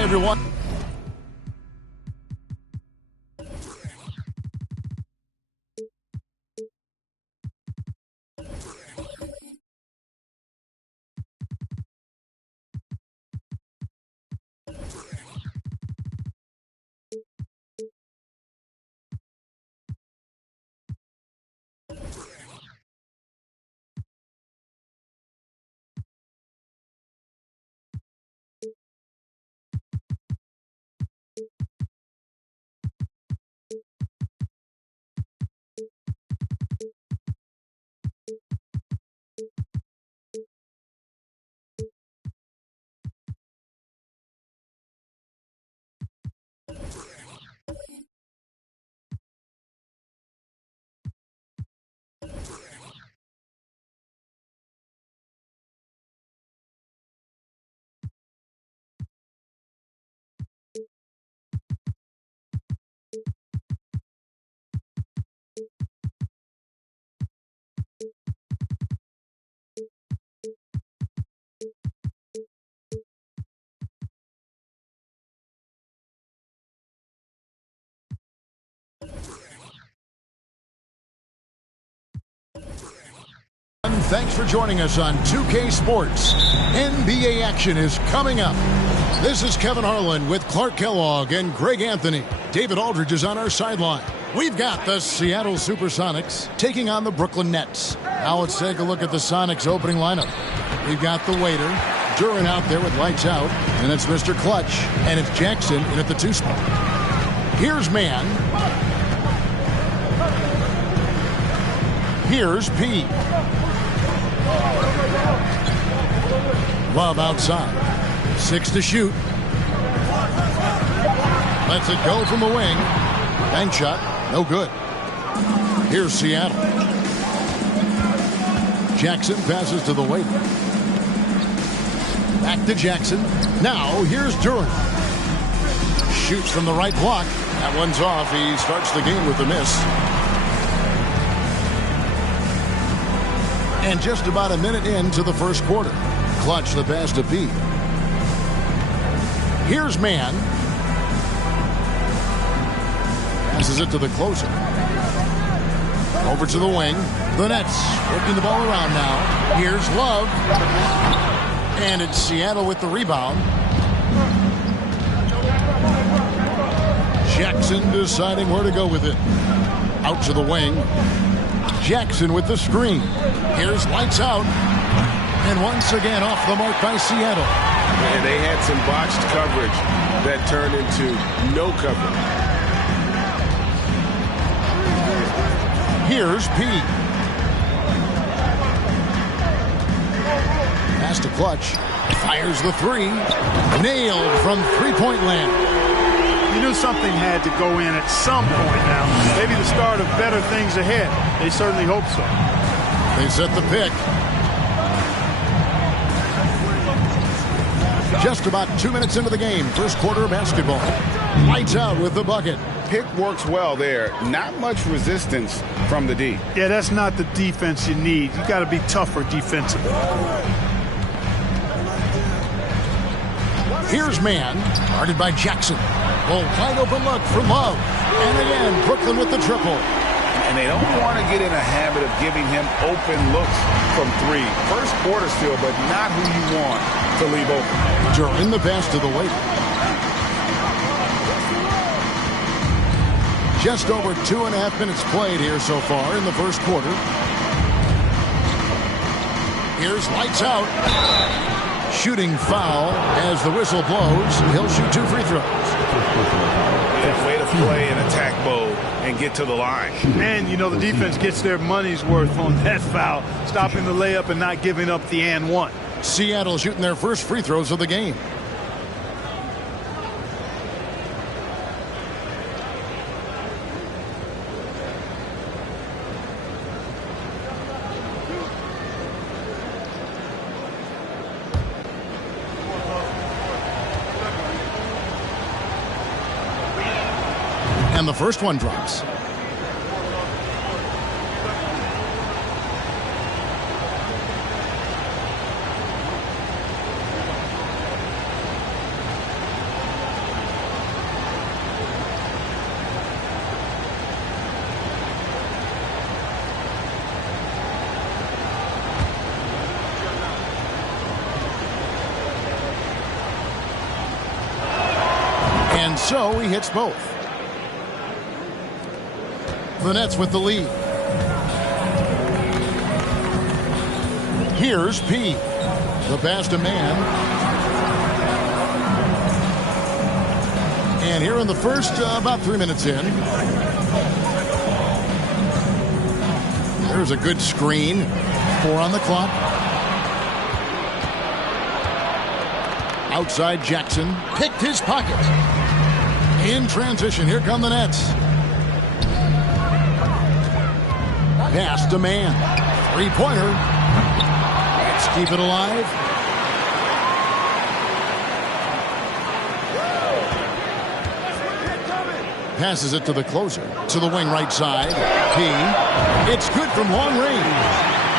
Hi, everyone. Thanks for joining us on 2K Sports. NBA action is coming up. This is Kevin Harlan with Clark Kellogg and Greg Anthony. David Aldridge is on our sideline. We've got the Seattle Supersonics taking on the Brooklyn Nets. Now let's take a look at the Sonics opening lineup. We've got the waiter, Duran out there with lights out, and it's Mr. Clutch, and it's Jackson in at the 2 spot. Here's Man. Here's P. Love outside. 6 to shoot. Lets it go from the wing. Bank shot. No good. Here's Seattle. Jackson passes to the waiter. Back to Jackson. Now here's Duran. Shoots from the right block. That one's off. He starts the game with a miss. And just about a minute into the first quarter. Clutch the pass to P. Here's Man. Passes it to the closer. Over to the wing. The Nets working the ball around now. Here's Love. And it's Seattle with the rebound. Jackson deciding where to go with it. Out to the wing. Jackson with the screen. Here's lights out. And once again off the mark by Seattle. And they had some botched coverage that turned into no coverage. Here's P. Pass to Clutch. Fires the 3. Nailed from three-point land. You knew something had to go in at some point now. Maybe the start of better things ahead. They certainly hope so. They set the pick. Just about 2 minutes into the game. First quarter of basketball. Lights out with the bucket. Pick works well there. Not much resistance from the D. Yeah, that's not the defense you need. You got to be tougher defensively. Here's Man. Guarded by Jackson. Well, wide open look for Love. And again, Brooklyn with the triple. And they don't want to get in a habit of giving him open looks from 3. First quarter still, but not who you want to leave open. During the pass to the waiter. Just over 2.5 minutes played here so far in the first quarter. Here's lights out. Shooting foul as the whistle blows. He'll shoot 2 free throws. Yeah, way to play an attack mode and get to the line. And, you know, the defense gets their money's worth on that foul, stopping the layup and not giving up the and one. Seattle shooting their first free throws of the game. And the first one drops. And so he hits both. The Nets with the lead. Here's P. The pass to man. And here in the first, about 3 minutes in. There's a good screen. 4 on the clock. Outside Jackson. Picked his pocket. In transition, here come the Nets. Pass to man. Three-pointer. Let's keep it alive. Passes it to the closer. To the wing right side. P. It's good from long range.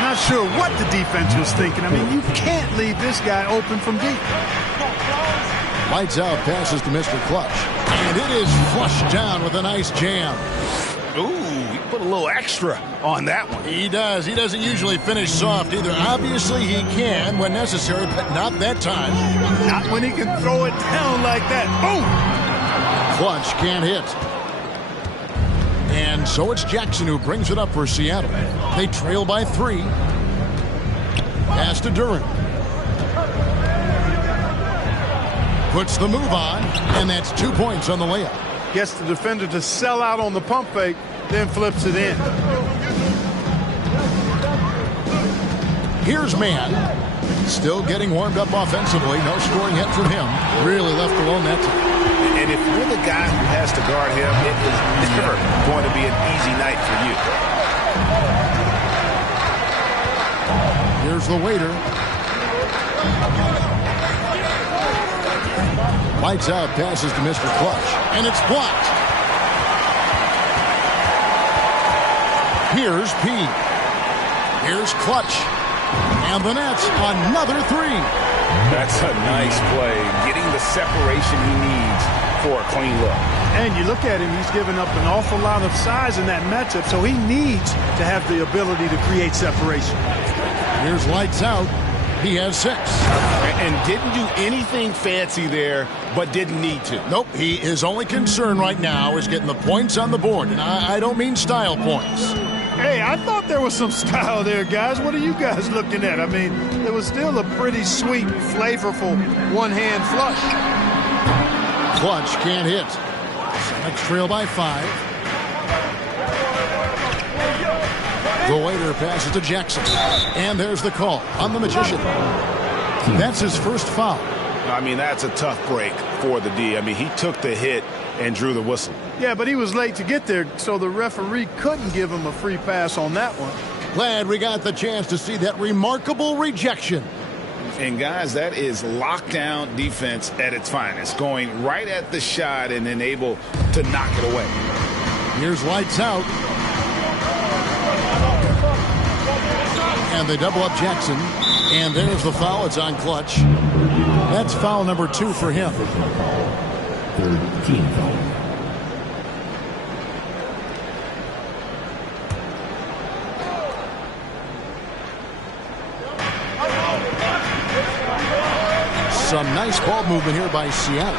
Not sure what the defense was thinking. I mean, you can't leave this guy open from deep. Lights out, passes to Mr. Clutch. And it is flushed down with a nice jam. Ooh, he put a little extra on that one. He does. He doesn't usually finish soft either. Obviously, he can when necessary, but not that time. Not when he can throw it down like that. Boom! Clutch can't hit. And so it's Jackson who brings it up for Seattle. They trail by 3. Pass to Durant. Puts the move on, and that's 2 points on the layup. Gets the defender to sell out on the pump fake, then flips it in. Here's man. Still getting warmed up offensively. No scoring yet from him. Really left alone that time. And if you're the guy who has to guard him, it is never going to be an easy night for you. Here's the waiter. Lights out, passes to Mr. Clutch. And it's blocked. Here's P. Here's Clutch. And the Nets, another 3. That's a nice play. Getting the separation he needs for a clean look. And you look at him, he's given up an awful lot of size in that matchup, so he needs to have the ability to create separation. Here's lights out. He has 6. And didn't do anything fancy there, but didn't need to. Nope, his only concern right now is getting the points on the board. And I don't mean style points. Hey, I thought there was some style there, guys. What are you guys looking at? I mean, it was still a pretty sweet, flavorful one-hand flush. Clutch can't hit. Sonics trail by 5. The waiter passes to Jackson. And there's the call on the Magician. That's his first foul. I mean, that's a tough break for the D. I mean, he took the hit and drew the whistle. Yeah, but he was late to get there, so the referee couldn't give him a free pass on that one. Glad we got the chance to see that remarkable rejection. And, guys, that is lockdown defense at its finest, going right at the shot and then able to knock it away. Here's lights out. And they double up Jackson. And there's the foul. It's on Clutch. That's foul number 2 for him. Third team foul. Some nice ball movement here by Seattle.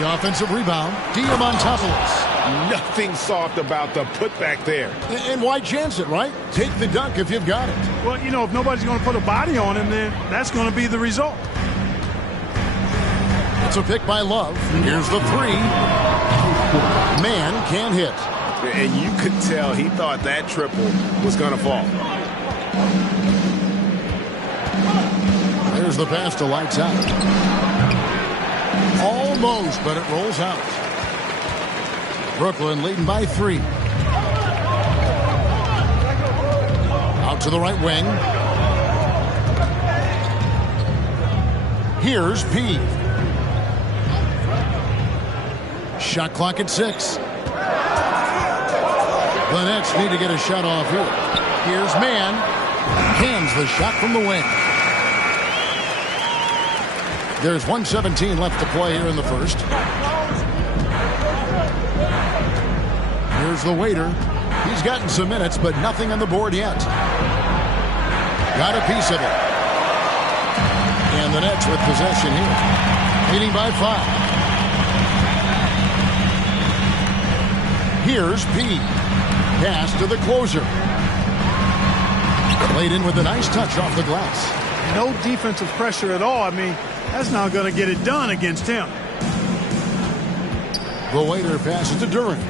The offensive rebound. Diamantopoulos. Nothing soft about the putback there. And why chance it, right? Take the dunk if you've got it. Well, you know, if nobody's going to put a body on him, then that's going to be the result. It's a pick by Love. Here's the 3. Man can't hit. And you could tell he thought that triple was going to fall. There's the pass to lights out. Almost, but it rolls out. Brooklyn leading by 3. Out to the right wing. Here's P. Shot clock at 6. The Nets need to get a shot off here. Here's man. Hands the shot from the wing. There's 1:17 left to play here in the first. Here's the waiter. He's gotten some minutes, but nothing on the board yet. Got a piece of it. And the Nets with possession here. Leading by 5. Here's P. Pass to the closer. Played in with a nice touch off the glass. No defensive pressure at all. I mean, that's not going to get it done against him. The waiter passes to Duran.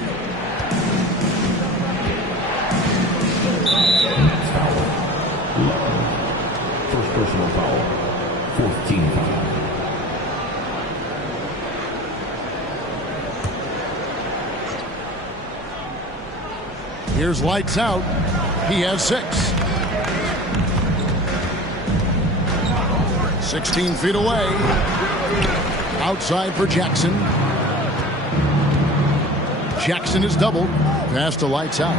First personal foul. 14 foul. Here's lights out. He has 6. 16 feet away. Outside for Jackson. Jackson is doubled. Pass to lights out.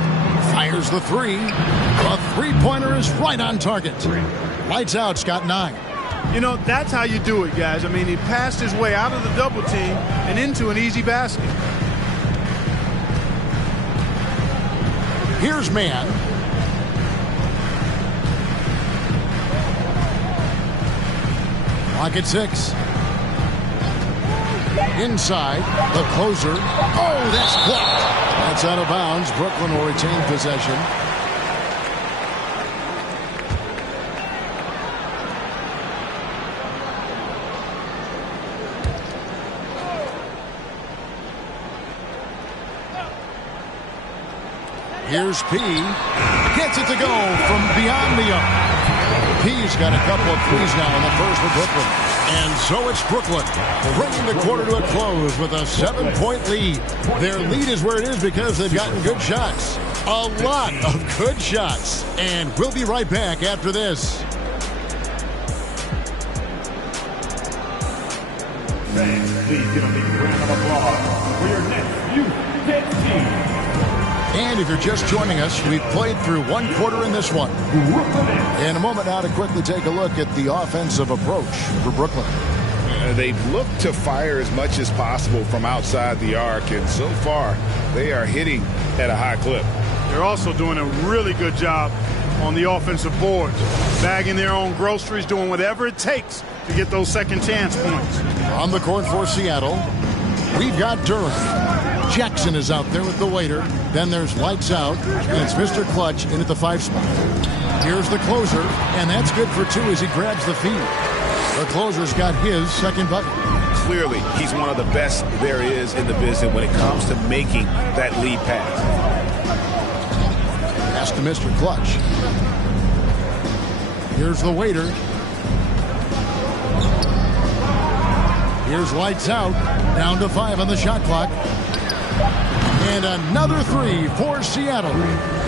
Fires the 3. The three-pointer is right on target. Lights out's got 9. You know, that's how you do it, guys. I mean, he passed his way out of the double team and into an easy basket. Here's man. Clock at 6. Inside, the closer. Oh, that's blocked. That's out of bounds. Brooklyn will retain possession. Here's P. Gets it to go from beyond the arc. P's got a couple of threes now in the first for Brooklyn. And so it's Brooklyn bringing the quarter to a close with a 7-point lead. Their lead is where it is because they've gotten good shots. A lot of good shots. And we'll be right back after this. Fans, please give a big round of applause for your next youth team. And if you're just joining us, we've played through one quarter in this one. In a moment now to quickly take a look at the offensive approach for Brooklyn. They've looked to fire as much as possible from outside the arc, and so far they are hitting at a high clip. They're also doing a really good job on the offensive boards, bagging their own groceries, doing whatever it takes to get those second chance points. On the court for Seattle, we've got Duran. Jackson is out there with the waiter. Then there's lights out, and it's Mr. Clutch in at the 5 spot. Here's the closer, and that's good for 2 as he grabs the feed. The closer's got his second bucket. Clearly, he's one of the best there is in the business when it comes to making that lead pass. Pass to Mr. Clutch. Here's the waiter. Here's lights out. Down to 5 on the shot clock. And another 3 for Seattle.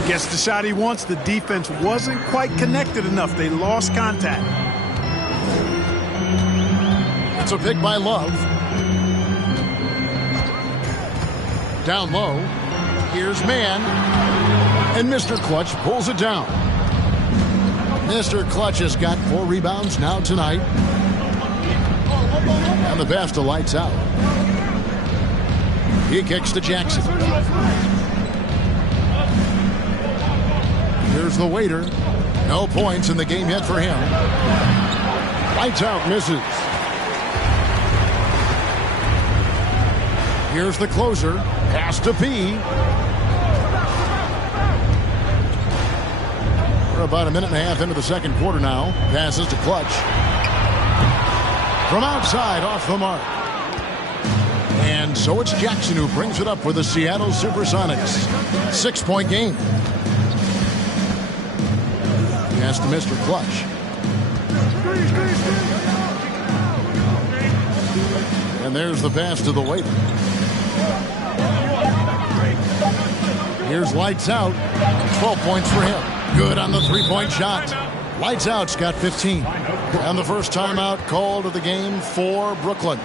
Gets the shot he wants. The defense wasn't quite connected enough. They lost contact. It's a pick by Love. Down low. Here's man. And Mr. Clutch pulls it down. Mr. Clutch has got 4 rebounds now tonight. And the pass to lights out. He kicks to Jackson. Here's the waiter. No points in the game yet for him. Lights out, misses. Here's the closer. Pass to P. We're about a minute and a half into the second quarter now. Passes to Clutch. From outside, off the mark. And so it's Jackson who brings it up for the Seattle Supersonics. 6-point game. Pass to Mr. Clutch. And there's the pass to the waiter. Here's lights out. 12 points for him. Good on the 3-point shot. Lights out's got 15. And the first timeout called of the game for Brooklyn.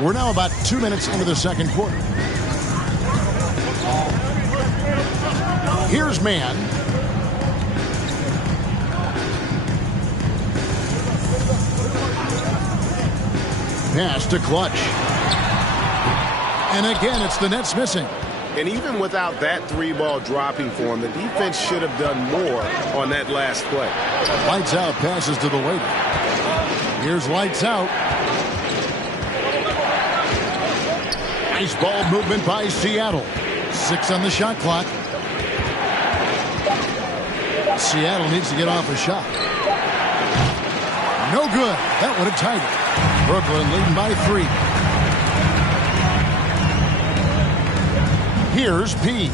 We're now about 2 minutes into the second quarter. Here's Mann. Pass to Clutch. And again, it's the Nets missing. And even without that three-ball dropping for him, the defense should have done more on that last play. Lights out passes to the waiter. Here's lights out. Nice ball movement by Seattle. 6 on the shot clock. Seattle needs to get off a shot. No good. That would have tied it. Brooklyn leading by 3. Here's P.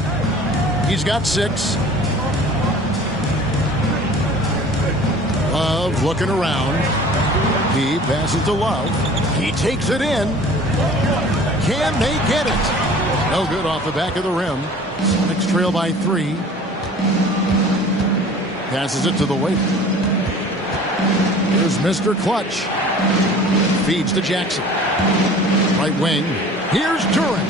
He's got 6. Love looking around. P passes to Love. He takes it in. Can they get it? No good off the back of the rim. Sonics trail by 3. Passes it to the waiter. Here's Mr. Clutch. Feeds to Jackson. Right wing. Here's Duren.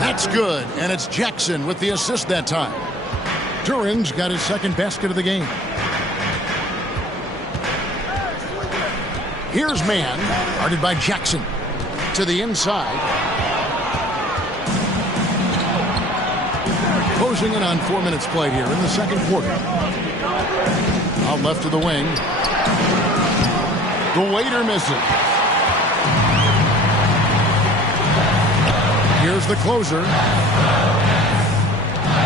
That's good, and it's Jackson with the assist that time. Duren's got his second basket of the game. Here's Mann, guarded by Jackson. To the inside. Closing in on 4 minutes played here in the second quarter. Out left to the wing. The waiter misses. Here's the closer.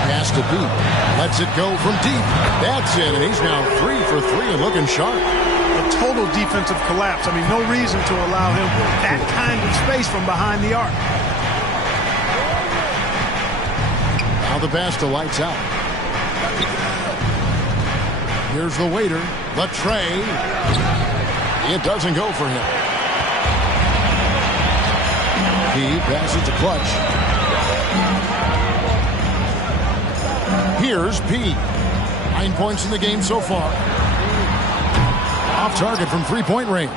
Pass to deep. Lets it go from deep. That's it, and he's now 3 for 3 and looking sharp. A total defensive collapse. I mean, no reason to allow him that kind of space from behind the arc. Now the pass to lights out. Here's the waiter. The tray. It doesn't go for him. He passes to Clutch. Here's P. 9 points in the game so far. Off target from three-point range.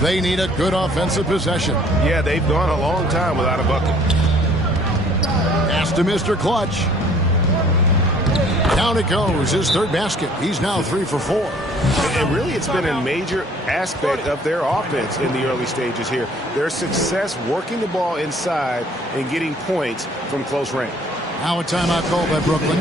They need a good offensive possession. Yeah, they've gone a long time without a bucket. Pass to Mr. Clutch. Down it goes, his third basket. He's now 3 for 4. And really, it's been a major aspect of their offense in the early stages here. Their success working the ball inside and getting points from close range. Now a timeout call by Brooklyn.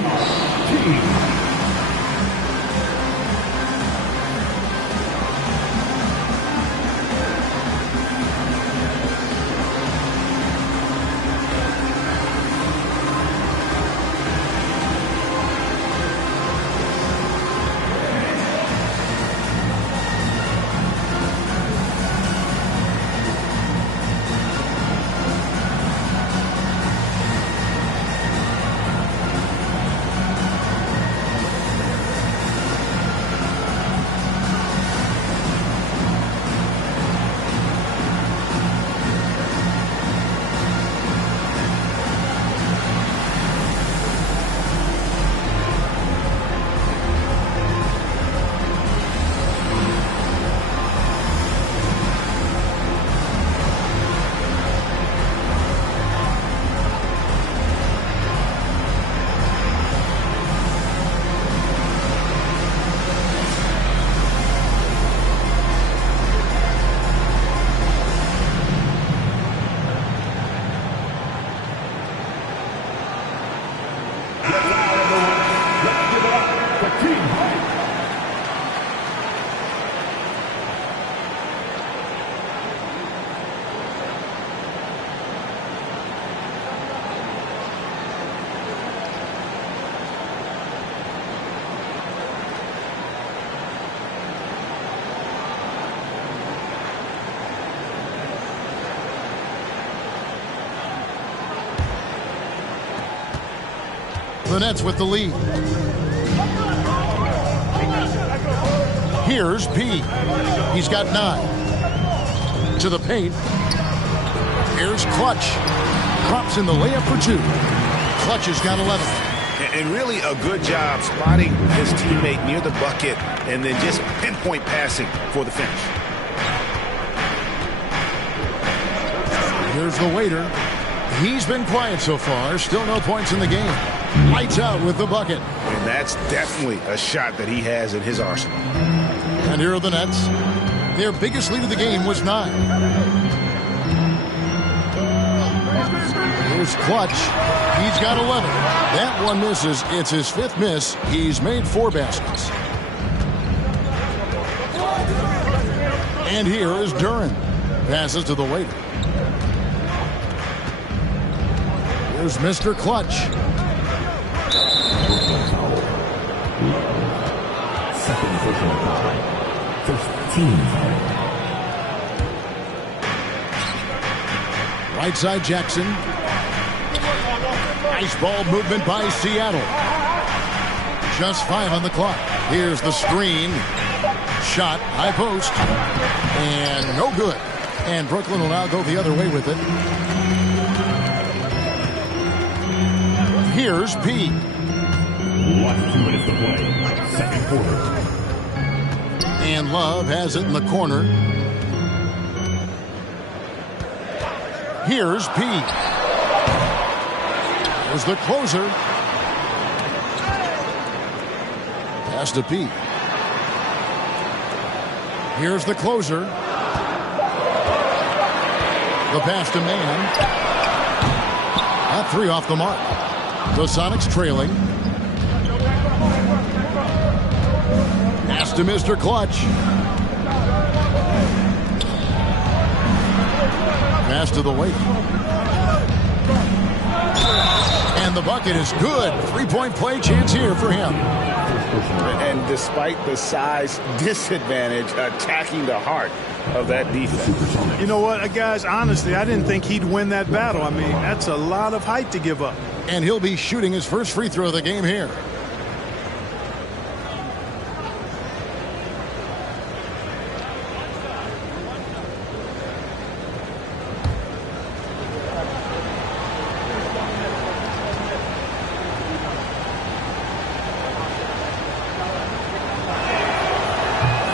The Nets with the lead. Here's P. He's got 9. To the paint. Here's Clutch. Drops in the layup for 2. Clutch has got 11. And really a good job spotting his teammate near the bucket and then just pinpoint passing for the finish. Here's the waiter. He's been quiet so far. Still no points in the game. Lights out with the bucket. And that's definitely a shot that he has in his arsenal. And here are the Nets. Their biggest lead of the game was 9. Here's Clutch. He's got 11. That one misses. It's his 5th miss. He's made 4 baskets. And here is Duran. Passes to the waiter. Here's Mr. Clutch. Second personal foul. First team foul. Right side Jackson. Nice ball movement by Seattle. Just 5 on the clock. Here's the screen. Shot, high post. And no good. And Brooklyn will now go the other way with it. Here's P. 1 2 minutes to play. Second quarter. And Love has it in the corner. Here's P. There's the closer. Pass to P. Here's the closer. The pass to Mann. That 3 off the mark. The Sonics trailing. Pass to Mr. Clutch. Pass to the waiter. And the bucket is good. 3-point play chance here for him. And despite the size disadvantage, attacking the heart of that defense. You know what, guys, honestly, I didn't think he'd win that battle. I mean, that's a lot of height to give up. And he'll be shooting his first free throw of the game here.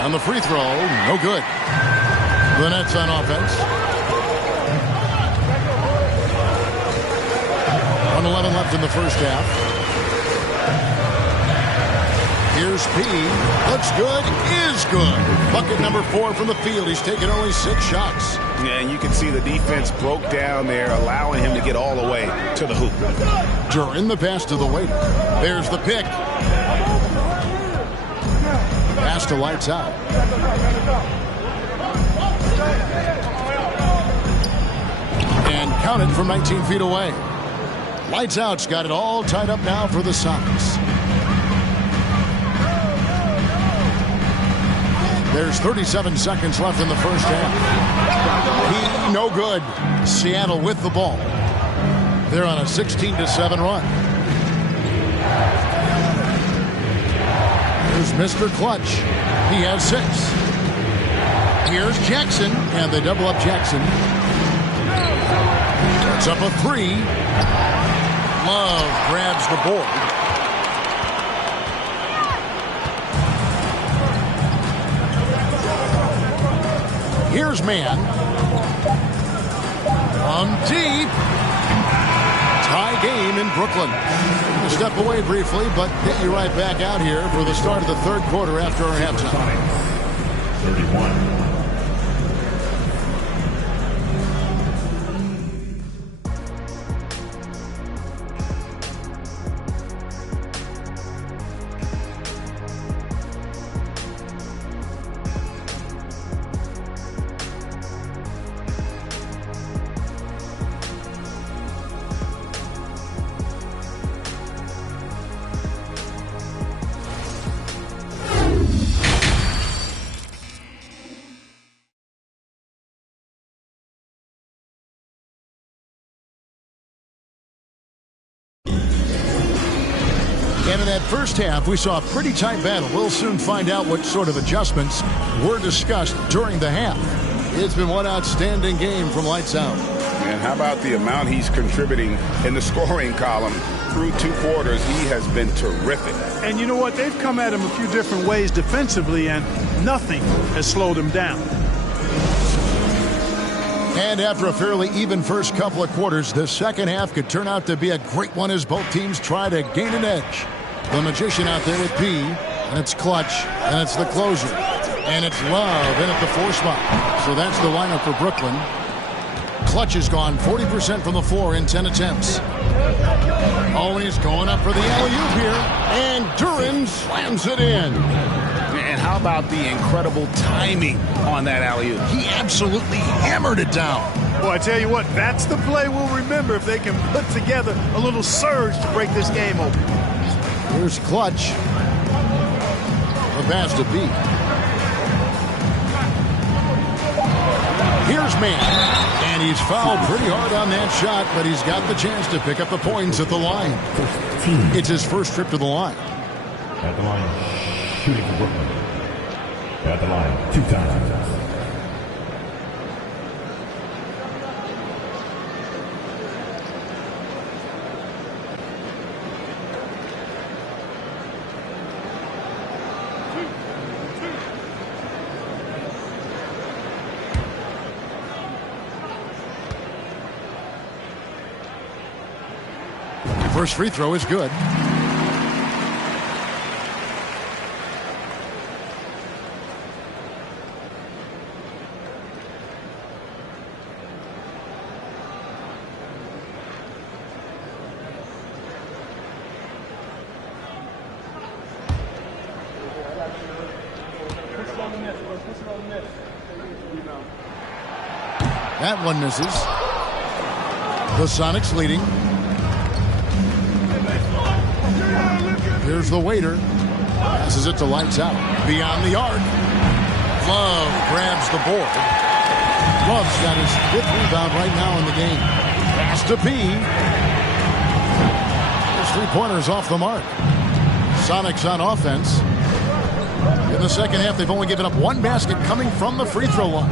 On the free throw, no good. The Nets on offense. 1:11 left in the first half. Here's P. Looks good. Is good. Bucket number 4 from the field. He's taken only 6 shots. Yeah, and you can see the defense broke down there, allowing him to get all the way to the hoop. Duran the pass to the waiter. There's the pick. Pass to lights out. And count it from 19 feet away. Lights out's got it all tied up now for the Sonics. There's 37 seconds left in the first half. No good. Seattle with the ball. They're on a 16-7 run. Here's Mr. Clutch. He has 6. Here's Jackson, and they double up Jackson. It's up a 3. Love grabs the board. Here's Mann. From deep. Tie game in Brooklyn. Step away briefly, but get you right back out here for the start of the third quarter after our halftime. 31. And in that first half, we saw a pretty tight battle. We'll soon find out what sort of adjustments were discussed during the half. It's been one outstanding game from lights out. And how about the amount he's contributing in the scoring column through 2 quarters? He has been terrific. And you know what? They've come at him a few different ways defensively, and nothing has slowed him down. And after a fairly even first couple of quarters, the second half could turn out to be a great one as both teams try to gain an edge. The magician out there with P, and it's Clutch, and it's the closer, and it's Love in at the 4 spot. So that's the lineup for Brooklyn. Clutch has gone 40% from the floor in 10 attempts. Always going up for the alley-oop here, and Duran slams it in. And how about the incredible timing on that alley-oop? He absolutely hammered it down. Boy, I tell you what, that's the play we'll remember if they can put together a little surge to break this game open. Here's Clutch. The pass to B. Here's Man. And he's fouled pretty hard on that shot, but he's got the chance to pick up the points at the line. It's his first trip to the line. At the line, shooting for Brooklyn. At the line, 2 times. First free throw is good. That one misses. The Sonics leading. Here's the waiter. Passes it to Lights Out. Beyond the arc. Love grabs the board. Love's got his 5th rebound right now in the game. Pass to P. His 3-pointers off the mark. Sonics on offense. In the second half, they've only given up 1 basket coming from the free throw line.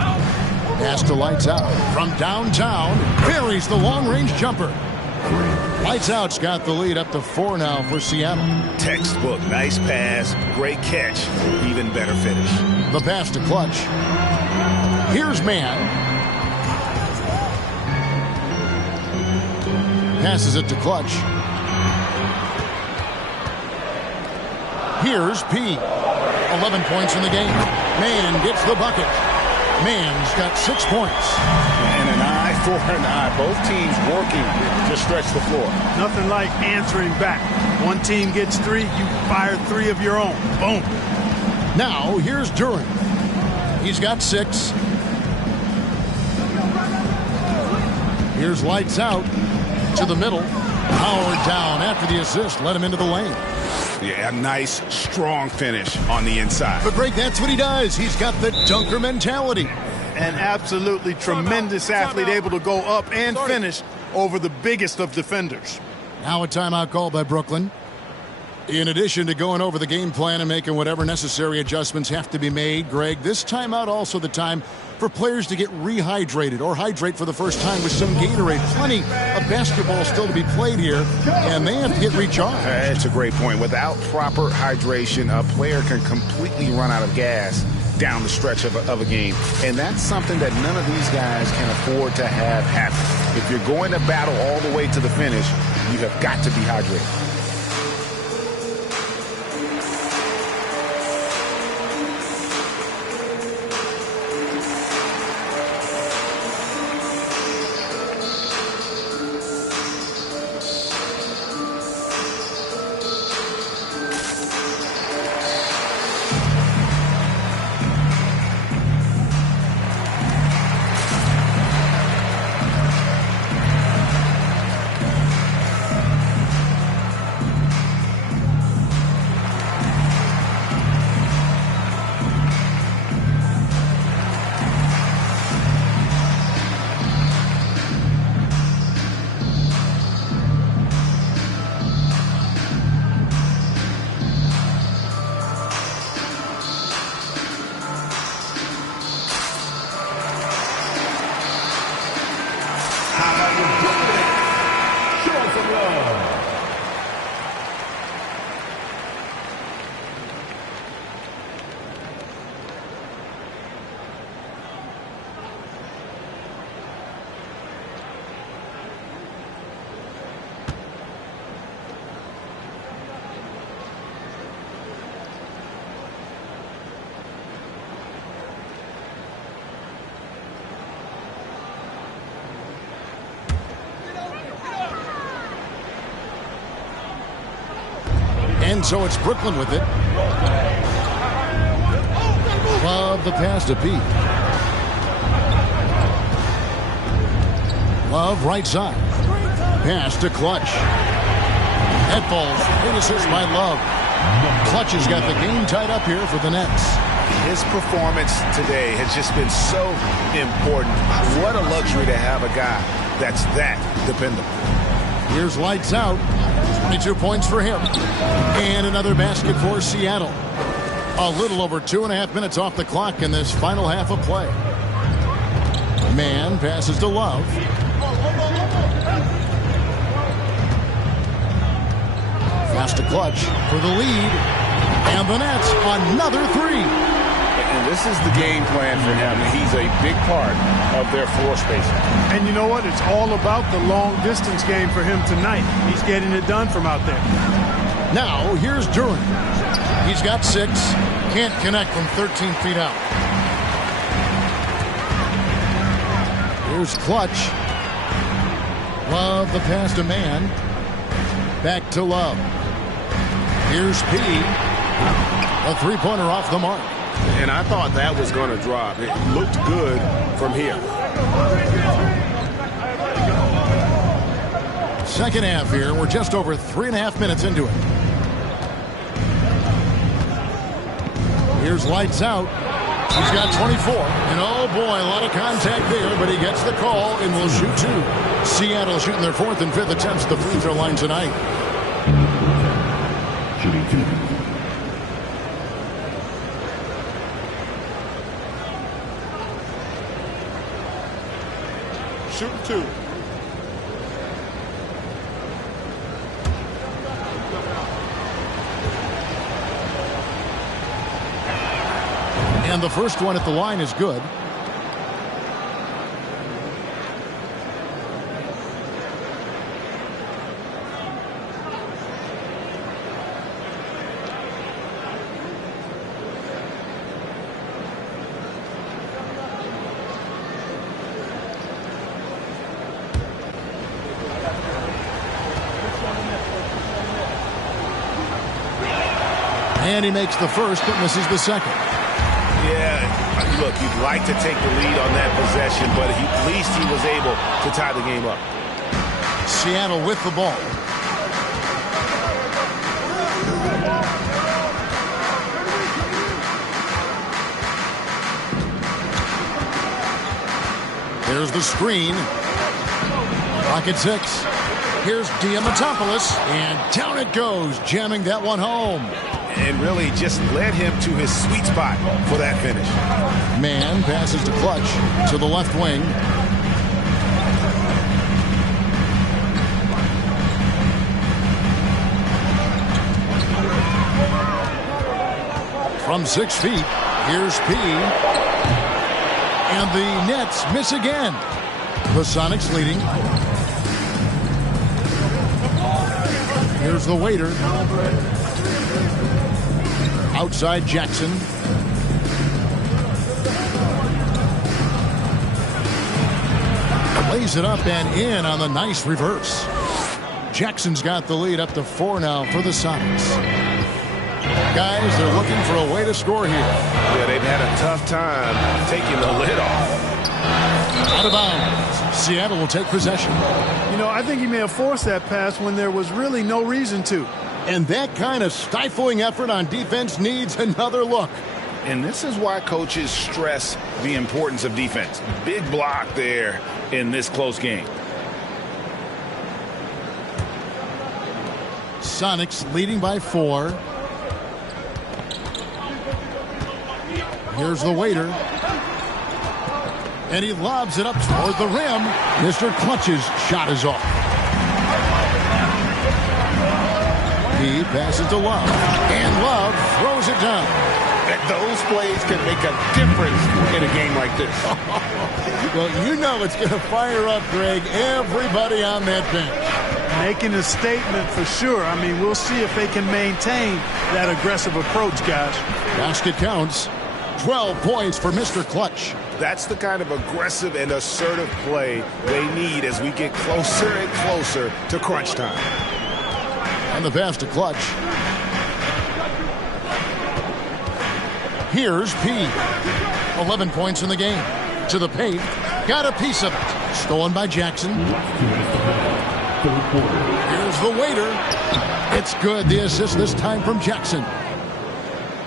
Pass to Lights Out. From downtown, buries the long-range jumper. Lights Out's got the lead up to 4 now for Seattle. Textbook, nice pass, great catch, even better finish. The pass to Clutch. Here's Man. Passes it to Clutch. Here's P. 11 points in the game. Man gets the bucket. Man's got 6 points. And an eye for an eye. Both teams working to stretch the floor. Nothing like answering back. One team gets 3, you fire 3 of your own. Boom. Now, here's Duran. He's got 6. Here's Lights Out to the middle. Howard down after the assist. Let him into the lane. Yeah, a nice, strong finish on the inside. But, Greg, that's what he does. He's got the dunker mentality. An absolutely tremendous athlete, able to go up and finish over the biggest of defenders. Now a timeout called by Brooklyn. In addition to going over the game plan and making whatever necessary adjustments have to be made, Greg, this timeout also the time for players to get rehydrated or hydrate for the first time with some Gatorade. Plenty of basketball still to be played here, and they have to get recharged. That's a great point. Without proper hydration, a player can completely run out of gas down the stretch of a game. And that's something that none of these guys can afford to have happen. If you're going to battle all the way to the finish, you have got to be hydrated. And so it's Brooklyn with it. Love the pass to Pete. Love right side. Pass to Clutch. That falls. Great assist by Love. Clutch has got the game tied up here for the Nets. His performance today has just been so important. What a luxury to have a guy that's that dependable. Here's lights out. 22 points for him. And another basket for Seattle. A little over 2.5 minutes off the clock in this final half of play. Man passes to Love. Fast to Clutch for the lead. And the Nets, another three. And this is the game plan for him. He's a big part of their floor spacing. And you know what? It's all about the long distance game for him tonight. He's getting it done from out there. Now, here's Duran. He's got 6. Can't connect from 13 feet out. Here's Clutch. Love the pass to Man. Back to Love. Here's P. A three-pointer off the mark. And I thought that was going to drop. It looked good from here. Second half here. We're just over 3.5 minutes into it. Here's lights out. He's got 24. And oh boy, a lot of contact there, but he gets the call and will shoot 2. Seattle shooting their 4th and 5th attempts at the free throw line tonight. Shooting 2. Shooting 2. And the first one at the line is good. And he makes the first, but misses the second. Yeah, look, you'd like to take the lead on that possession, but at least he was able to tie the game up. Seattle with the ball. There's the screen. Pocket 6. Here's Diamantopoulos, and down it goes, jamming that one home. And really just led him to his sweet spot for that finish. Man passes to Clutch to the left wing. From 6 feet, here's P. And the Nets miss again. The Sonics leading. Here's the waiter. Outside Jackson. Lays it up and in on the nice reverse. Jackson's got the lead up to 4 now for the Sonics. Guys, they're looking for a way to score here. Yeah, they've had a tough time taking the lid off. Out of bounds. Seattle will take possession. You know, I think he may have forced that pass when there was really no reason to. And that kind of stifling effort on defense needs another look. And this is why coaches stress the importance of defense. Big block there in this close game. Sonics leading by 4. Here's the waiter. And he lobs it up toward the rim. Mr. Clutch's shot is off. He passes to Love. And Love throws it down. Those plays can make a difference in a game like this. Well, you know it's going to fire up, Greg, everybody on that bench. Making a statement for sure. I mean, we'll see if they can maintain that aggressive approach, guys. Basket counts. 12 points for Mr. Clutch. That's the kind of aggressive and assertive play they need as we get closer and closer to crunch time. And the pass to Clutch. Here's P. 11 points in the game. To the paint. Got a piece of it. Stolen by Jackson. Here's the waiter. It's good. The assist this time from Jackson.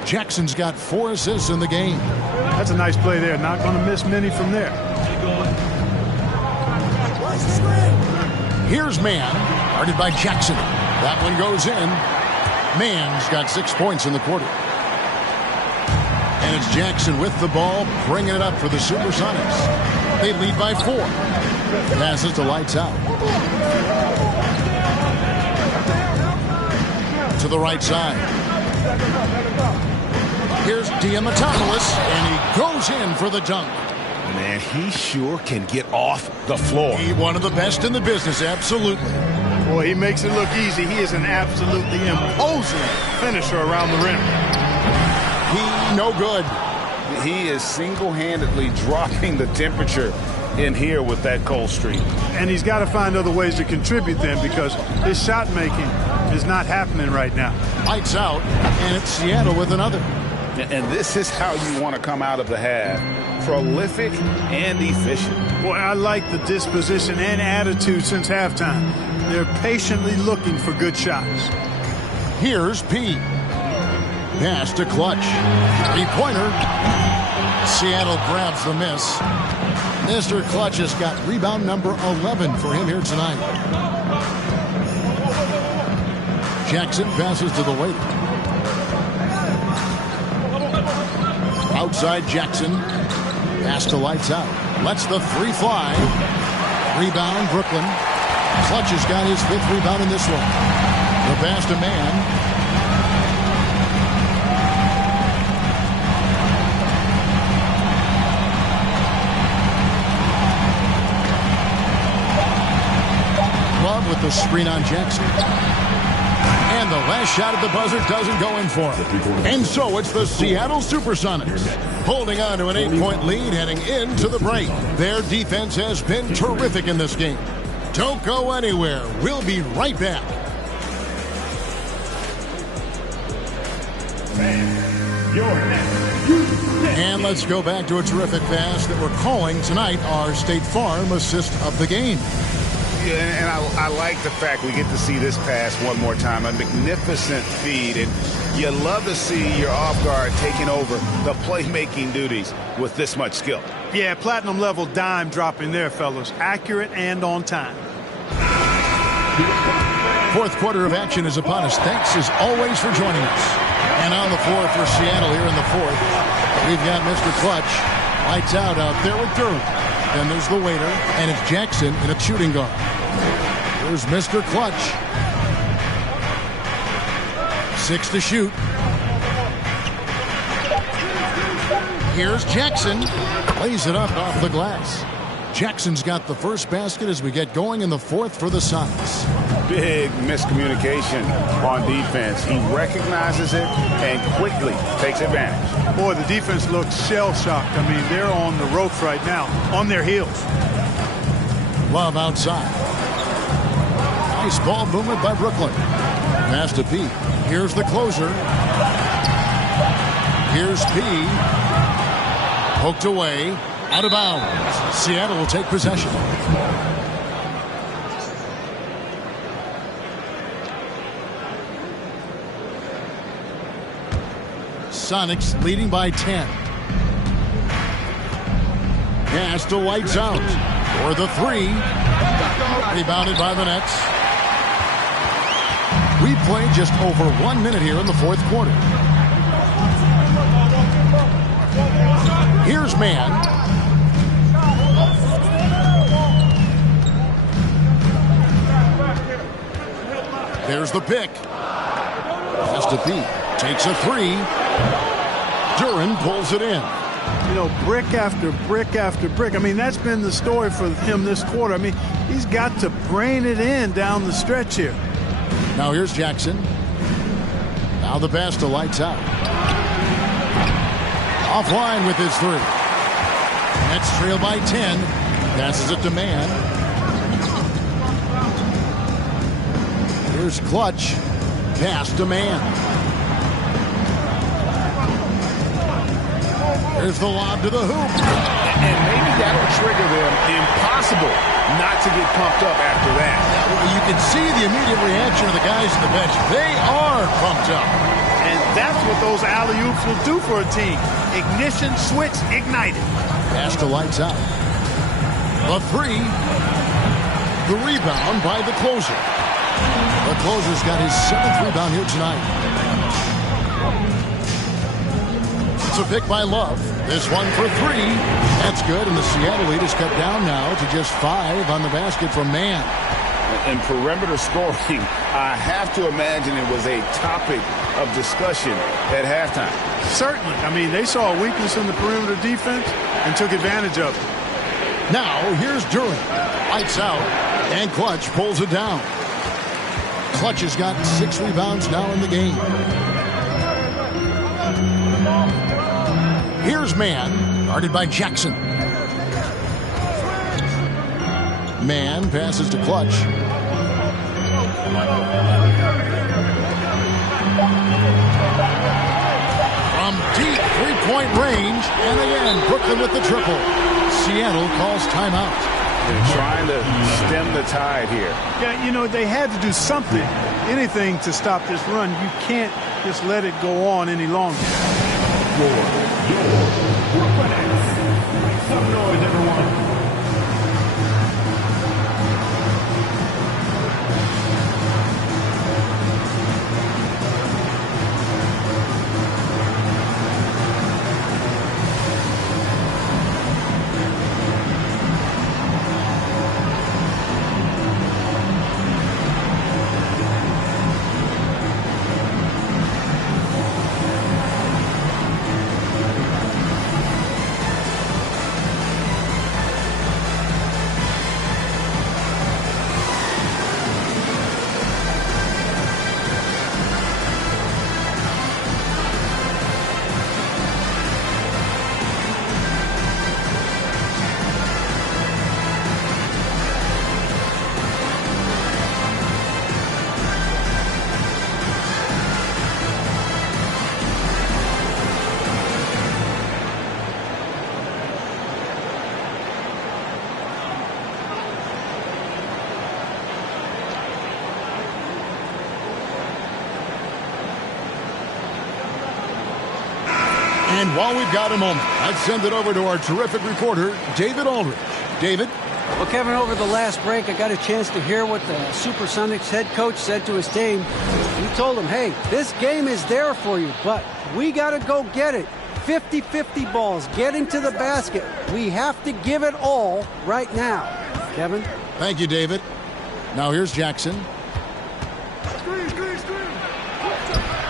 Jackson's got 4 assists in the game. That's a nice play there. Not going to miss many from there. Here's Mann. Guarded by Jackson. That one goes in. Mann's got 6 points in the quarter. And it's Jackson with the ball, bringing it up for the Supersonics. They lead by 4. Passes to Lights Out. To the right side. Here's Diamatopoulos, and he goes in for the dunk. Man, he sure can get off the floor. He one of the best in the business, absolutely. Boy, he makes it look easy. He is an absolutely imposing finisher around the rim. He no good. He is single-handedly dropping the temperature in here with that cold streak. And he's got to find other ways to contribute then, because his shot making is not happening right now. Lights out, and it's Seattle with another. And this is how you want to come out of the half. Prolific and efficient. Boy, I like the disposition and attitude since halftime. They're patiently looking for good shots. Here's P. Pass to Clutch. 3-pointer. Seattle grabs the miss. Mr. Clutch has got rebound number 11 for him here tonight. Jackson passes to the waiter. Outside Jackson. Pass to Lights Out. Lets the 3 fly. Rebound Brooklyn. Clutch has got his 5th rebound in this one. The pass to Mann. With the screen on Jackson. And the last shot at the buzzer doesn't go in for him. And so it's the Seattle Supersonics holding on to an 8-point lead heading into the break. Their defense has been terrific in this game. Don't go anywhere. We'll be right back. And let's go back to a terrific pass that we're calling tonight our State Farm assist of the game. And I like the fact we get to see this pass one more time. A magnificent feed, and you love to see your off guard taking over the playmaking duties with this much skill. Yeah, platinum level dime dropping there, fellas. Accurate and on time. 4th quarter of action is upon us. Thanks as always for joining us. And on the floor for Seattle here in the 4th, we've got Mr. Clutch. Lights out there with Durham. Then there's the waiter, and it's Jackson in a shooting guard. Here's Mr. Clutch. 6 to shoot. Here's Jackson. Lays it up off the glass. Jackson's got the first basket as we get going in the 4th for the Sonics. Big miscommunication on defense. He recognizes it and quickly takes advantage. Boy, the defense looks shell-shocked. I mean, they're on the ropes right now, on their heels. Love outside. Nice ball movement by Brooklyn. Pass to P. Here's the closer. Here's P. Poked away. Out of bounds. Seattle will take possession. Sonics leading by 10. Pass to Lights Out. For the 3. Rebounded by the Nets. We played just over 1 minute here in the 4th quarter. Here's Mann. There's the pick. Pass to Pete. Takes a 3. Duran pulls it in. You know, brick after brick after brick. I mean, that's been the story for him this quarter. I mean, he's got to brain it in down the stretch here. Now here's Jackson. Now the pass to Lights Out. Offline with his 3. Nets trail by 10. Passes it to Mann. Here's Clutch. Pass to Mann. Here's the lob to the hoop. And maybe that'll trigger them. Impossible not to get pumped up after that. You can see the immediate reaction of the guys on the bench. They are pumped up. And that's what those alley-oops will do for a team. Ignition, switch, ignited. Pass to lights out. The three. The rebound by the closer. The closer's got his 7th rebound here tonight. It's a pick by Love. This one for 3. That's good, and the Seattle lead is cut down now to just 5 on the basket from Mann. And perimeter scoring, I have to imagine it was a topic of discussion at halftime. Certainly. I mean, they saw a weakness in the perimeter defense and took advantage of it. Now, here's Durant. Lights out, and Clutch pulls it down. Clutch has got 6 rebounds now in the game. Here's Mann, guarded by Jackson. Mann passes to Clutch. From deep three-point range, and again, Brooklyn with the triple. Seattle calls timeout. They're trying to stem the tide here. Yeah, you know, they had to do something, anything to stop this run. You can't just let it go on any longer. Brooklyn Nets. Make some noise, everyone. And while we've got a moment, I'd send it over to our terrific reporter, David Aldridge. David? Well, Kevin, over the last break, I got a chance to hear what the Supersonics head coach said to his team. He told them, hey, this game is there for you, but we got to go get it. 50-50 balls, getting to the basket. We have to give it all right now. Kevin? Thank you, David. Now here's Jackson.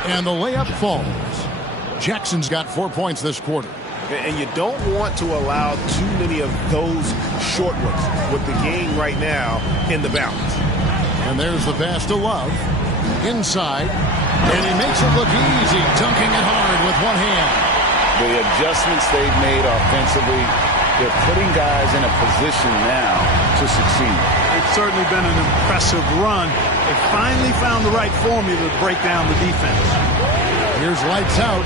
And the layup falls. Jackson's got 4 points this quarter. And you don't want to allow too many of those short ones with the game right now in the balance. And there's the pass to Love. Inside. And he makes it look easy, dunking it hard with one hand. The adjustments they've made offensively, they're putting guys in a position now to succeed. It's certainly been an impressive run. They finally found the right formula to break down the defense. Here's lights out.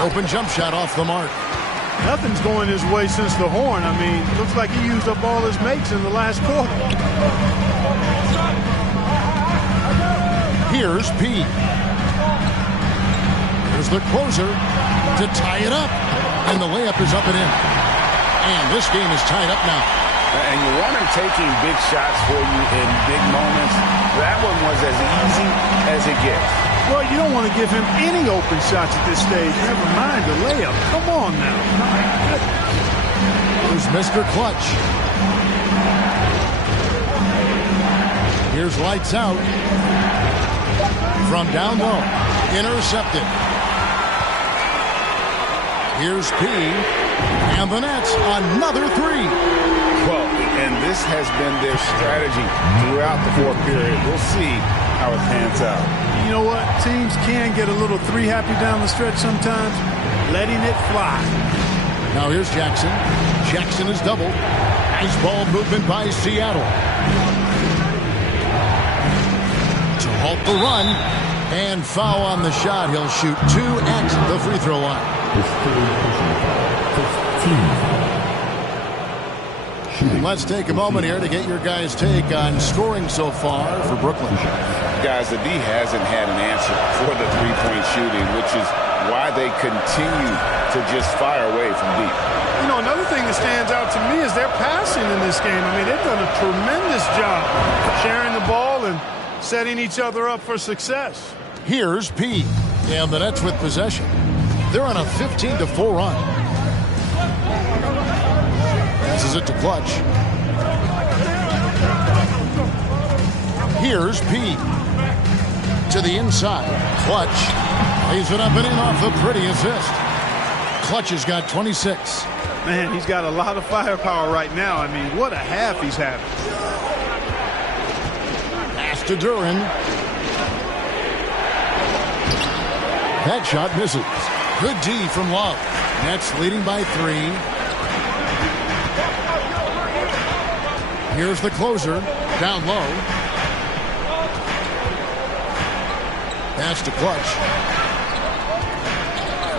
Open jump shot off the mark. Nothing's going his way since the horn. I mean, looks like he used up all his makes in the last quarter. Here's P. Here's the closer to tie it up. And the layup is up and in. And this game is tied up now. And you want him taking big shots for you in big moments. That one was as easy as it gets. Well, you don't want to give him any open shots at this stage. Never mind the layup. Come on now. Here's Mr. Clutch. Here's lights out. From down low. Intercepted. Here's P. And the Nets, another three. Well, and this has been their strategy throughout the fourth period. We'll see how it pans out. You know what? Teams can get a little three happy down the stretch sometimes. Letting it fly. Now here's Jackson. Jackson is doubled. Nice ball movement by Seattle. To halt the run. And foul on the shot. He'll shoot 2 at the free throw line. His third personal foul. 15. Shooting. Let's take a moment here to get your guys' take on scoring so far for Brooklyn. Guys, the D hasn't had an answer for the three-point shooting, which is why they continue to just fire away from deep. You know, another thing that stands out to me is their passing in this game. I mean, they've done a tremendous job sharing the ball and setting each other up for success. Here's P. And the Nets with possession. They're on a 15-4 run. Passes it to Clutch. Here's P. To the inside. Clutch. Lays it up and in off the pretty assist. Clutch has got 26. Man, he's got a lot of firepower right now. I mean, what a half he's having. Pass to Duran. That shot misses. Good D from Love. Nets leading by 3. Here's the closer. Down low. Pass to Clutch.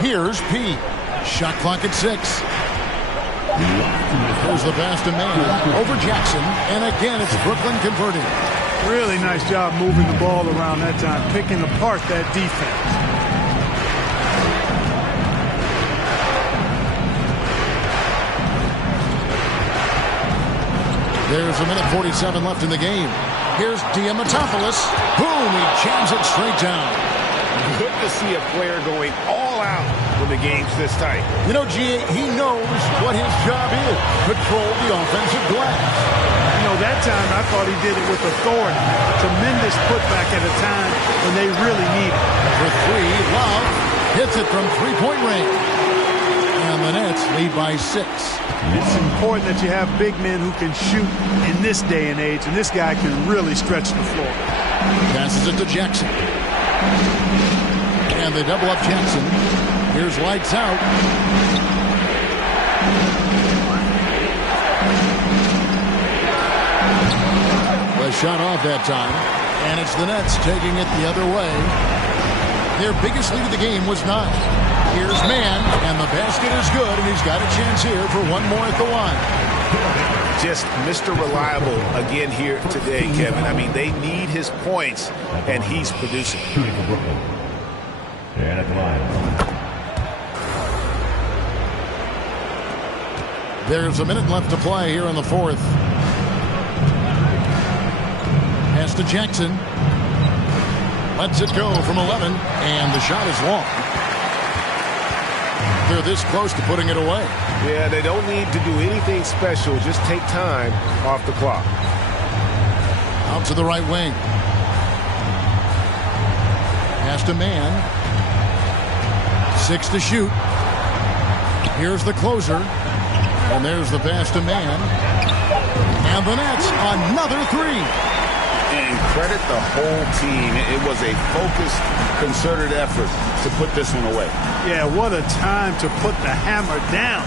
Here's P. Shot clock at 6. There's the pass to Mann. Over Jackson. And again, it's Brooklyn converting. Really nice job moving the ball around that time, picking apart that defense. There's a minute 47 left in the game. Here's Diamatopoulos. Boom, he jams it straight down. Good to see a player going all out when the game's this tight. You know, G.A., he knows what his job is. Control the offensive glass. You know, that time I thought he did it with authority. A tremendous putback at a time when they really need it. For 3, Love hits it from three-point range. And the Nets lead by 6. It's important that you have big men who can shoot in this day and age, and this guy can really stretch the floor. Passes it to Jackson. And they double up Jackson. Here's lights out. The shot off that time. And it's the Nets taking it the other way. Their biggest lead of the game was 9. Here's Mann, and the basket is good, and he's got a chance here for one more at the line. Just Mr. Reliable again here today, Kevin. I mean, they need his points, and he's producing. Shooting for Brooklyn. And at the line. There's a minute left to play here in the 4th. Pass to Jackson. Lets it go from 11, and the shot is long. They're this close to putting it away. Yeah, they don't need to do anything special. Just take time off the clock. Out to the right wing. Pass to Mann. 6 to shoot. Here's the closer. And there's the pass to Mann. And the Nets, another 3. And credit the whole team. It was a focused, concerted effort to put this one away. Yeah, what a time to put the hammer down.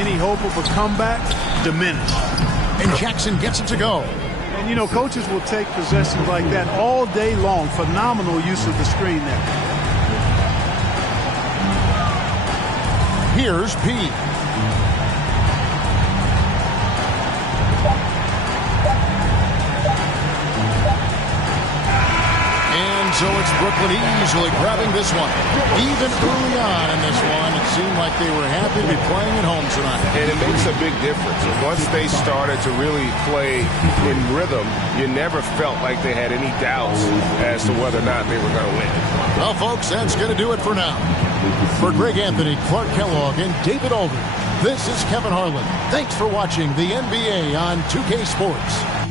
Any hope of a comeback? Diminished. And Jackson gets it to go. And, you know, coaches will take possessions like that all day long. Phenomenal use of the screen there. Here's P. So it's Brooklyn easily grabbing this one. Even early on in this one, it seemed like they were happy to be playing at home tonight. And it makes a big difference. Once they started to really play in rhythm, you never felt like they had any doubts as to whether or not they were going to win. Well, folks, that's going to do it for now. For Greg Anthony, Clark Kellogg, and David Aldridge, this is Kevin Harlan. Thanks for watching the NBA on 2K Sports.